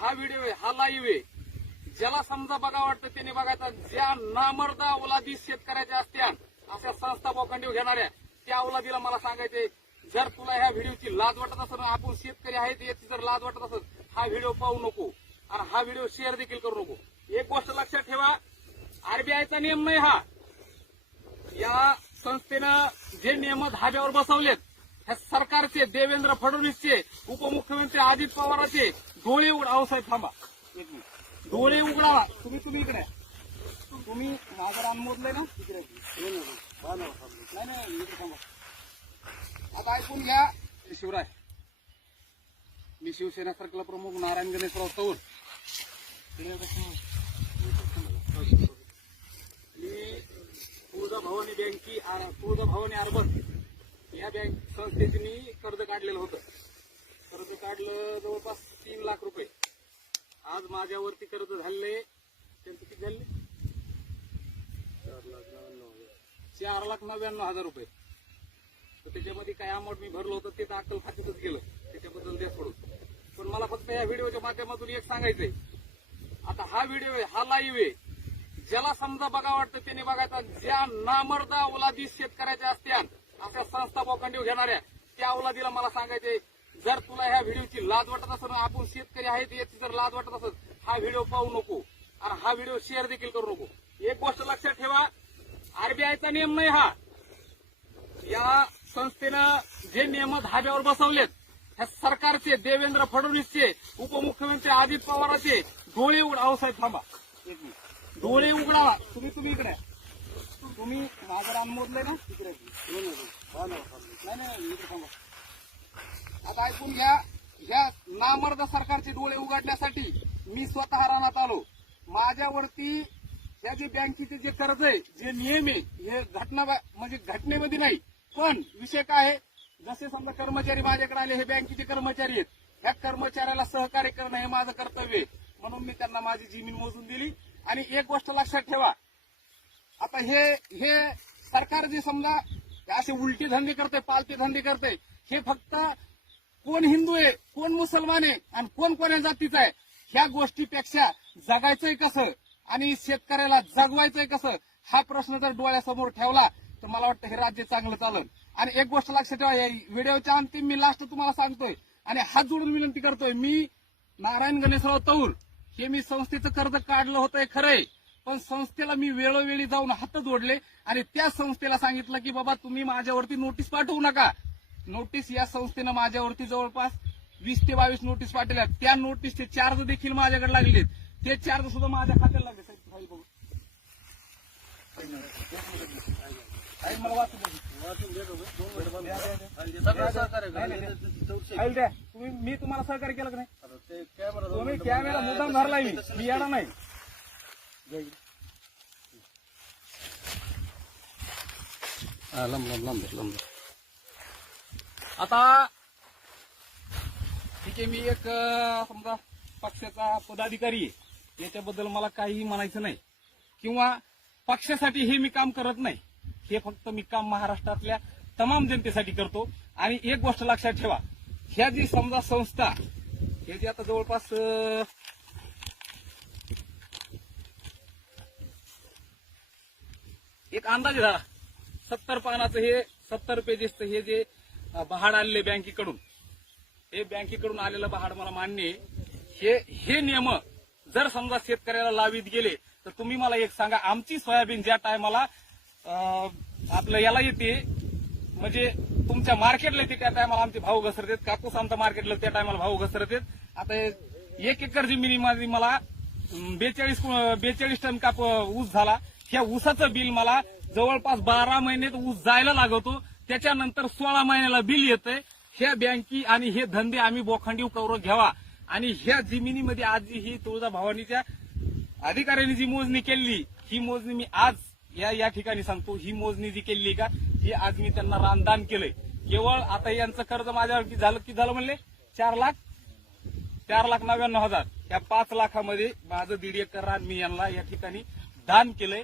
हा व्हिडिओ आहे हा लाईव्ह आहे. ज्याला समजा बघा वाटतं त्याने बघायचा ज्या नामर्दा औलादी शेतकऱ्याच्या असत्या अशा संस्था बोखंडीव घेणाऱ्या त्या औलादीला मला सांगायचे जर तुला ह्या व्हिडिओची लाज वाटत असेल आपण शेतकरी आहेत याची जर लाज वाटत असेल हा व्हिडिओ पाहू नको. आणि हा व्हिडिओ शेअर देखील करू नको. एक गोष्ट लक्षात ठेवा आरबीआयचा नियम नाही हा. या संस्थेनं जे नियम धाब्यावर बसवलेत सरकारचे देवेंद्र फडणवीसचे उपमुख्यमंत्री अजित पवाराचे डोळे उघडा साहेब थांबा. एक डोळे उघडावा. तुम्ही तुम्ही इकडे तुम्ही माझं रान मोजलंय ना? तिकडे नाही. नाही इकडे थांबा. आता ऐकून घ्या शिवराय. मी शिवसेना सर्कल प्रमुख नारायण गणेशराव तौर मी तुळजा भवानी बँकी तुळजा भवानी अर्बन या बँक संस्थेचे मी कर्ज काढलेलं होतं. कर्ज काढलं जवळपास तीन लाख रुपये. आज माझ्यावरती कर्ज झाले त्यांचं किती झाले चार लाख नव्याण्णव हजार रुपये. तर त्याच्यामध्ये काय अमाऊंट मी भरलं होतं ते तर अक्कल खात्यातच गेलं. त्याच्याबद्दल द्या सोडून. पण मला फक्त या व्हिडिओच्या माध्यमातून एक सांगायचंय. आता हा व्हिडिओ आहे हा लाईव्ह आहे. ज्याला समजा बघा वाटतं त्याने बघायचा ज्या नामर्दा औलादी शेतकऱ्याच्या असत्या आपल्या संस्था बोखंडीव घेणाऱ्या त्या औलादीला मला सांगायचे जर तुला ह्या व्हिडिओची लाज वाटत असेल आपण शेतकरी आहेत याची जर लाज वाटत असेल हा व्हिडिओ पाहू नको. आणि हा व्हिडिओ शेअर देखील करू नको. एक गोष्ट लक्षात ठेवा आरबीआयचा नियम नाही हा. या संस्थेनं जे नियम धाब्यावर बसवलेत ह्या सरकारचे देवेंद्र फडणवीसचे उपमुख्यमंत्री अजित पवाराचे डोळे उघडा. साहेब थांबा. डोळे उघडावा. तुम्ही तुम्ही इकडे तुम्ही माझं रान मोजलंय ना? तिकडे. नाही नाही इकडे आता ऐकून घ्या ह्या नामर्द सरकारचे डोळे उघडण्यासाठी मी स्वतः रानात आलो. माझ्यावरती ह्या जे बँकेचे जे कर्ज आहे जे नियम आहे हे घटना म्हणजे घटनेमध्ये नाही पण विषय काय आहे? जसे समजा कर्मचारी माझ्याकडे आले हे बँकेचे कर्मचारी आहेत. ह्या कर्मचाऱ्याला सहकार्य करणं हे माझं कर्तव्य आहे. म्हणून मी त्यांना माझी जमीन मोजून दिली. आणि एक गोष्ट लक्षात ठेवा आता हे हे सरकार जे समजा असे उलटे धंदे करते पालते धंदे करते हे फक्त कोण हिंदू आहे कोण मुसलमान आहे आणि कोण कोण्या जातीचा आहे ह्या गोष्टीपेक्षा जगायचंय कसं आणि शेतकऱ्याला जगवायचंय कसं हा प्रश्न जर डोळ्यासमोर ठेवला तर मला वाटतं हे राज्य चांगलं चालेल. आणि एक गोष्ट लक्षात ठेवा या व्हिडिओच्या अंतिम मी लास्ट तुम्हाला सांगतोय आणि हात जोडून विनंती करतोय मी नारायण गणेशराव तौर हे मी संस्थेचं कर्ज काढलं होतंय खरंय. पण संस्थेला मी वेळोवेळी जाऊन हात जोडले आणि त्या संस्थेला सांगितलं की बाबा तुम्ही माझ्यावरती नोटीस पाठवू नका. नोटीस या संस्थेनं माझ्यावरती जवळपास वीस ते बावीस नोटीस पाठवल्या. त्या नोटीसचे चार्ज देखील माझ्याकडे लागलेत. ते चार्ज सुद्धा माझ्या खात्याला लागले. साहेब बघू. मला द्या. तुम्ही मी तुम्हाला सहकार्य केलं का नाही? तुम्ही कॅमेरा मुद्दाम धरलाय मी येणार नाही. आता ठीक आहे मी एक समजा पक्षाचा पदाधिकारी आहे. याच्याबद्दल मला काहीही म्हणायचं नाही. किंवा पक्षासाठी हे मी काम करत नाही. हे फक्त मी काम महाराष्ट्रातल्या तमाम जनतेसाठी करतो. आणि एक गोष्ट लक्षात ठेवा. ह्या जी समजा संस्था हे जी आता जवळपास एक अंदाज धरा सत्तर पानाचं हे सत्तर पेजेसचं हे जे बहाड आलेले बँकेकडून. हे बँकेकडून आलेलं बहाड मला मान्य आहे. हे हे नियम जर समजा शेतकऱ्याला लावीत गेले तर तुम्ही मला एक सांगा आमची सोयाबीन ज्या टायमाला आपलं याला येते म्हणजे तुमच्या मार्केटला येते त्या टायमाला आमचे भाव घसरतात. कापूस आमचा मार्केटला त्या टायमाला भाव घसरतात. आता एक एकर जमिनीमध्ये मला बेचाळीस बेचाळीस टन काप ऊस झाला. ह्या ऊसाचं बिल मला जवळपास बारा महिन्यात ऊस जायला लागतो. त्याच्यानंतर सोळा महिन्याला बिल येतंय. ह्या बँकी आणि हे धंदे आम्ही बोखंडीव कौर घ्यावा. आणि ह्या जमिनीमध्ये आज जी ही तुळजा भवानीच्या अधिकाऱ्यांनी जी मोजणी केली ही मोजणी मी आज या या ठिकाणी सांगतो. ही मोजणी जी केली का ही आज मी त्यांना रानदान केलंय. केवळ आता यांचं कर्ज माझ्यावर की झालं की झालं म्हणले? चार लाख? चार लाख नव्याण्णव हजार. या पाच लाखामध्ये माझं दीड एकर रान मी यांना या ठिकाणी दान केलंय.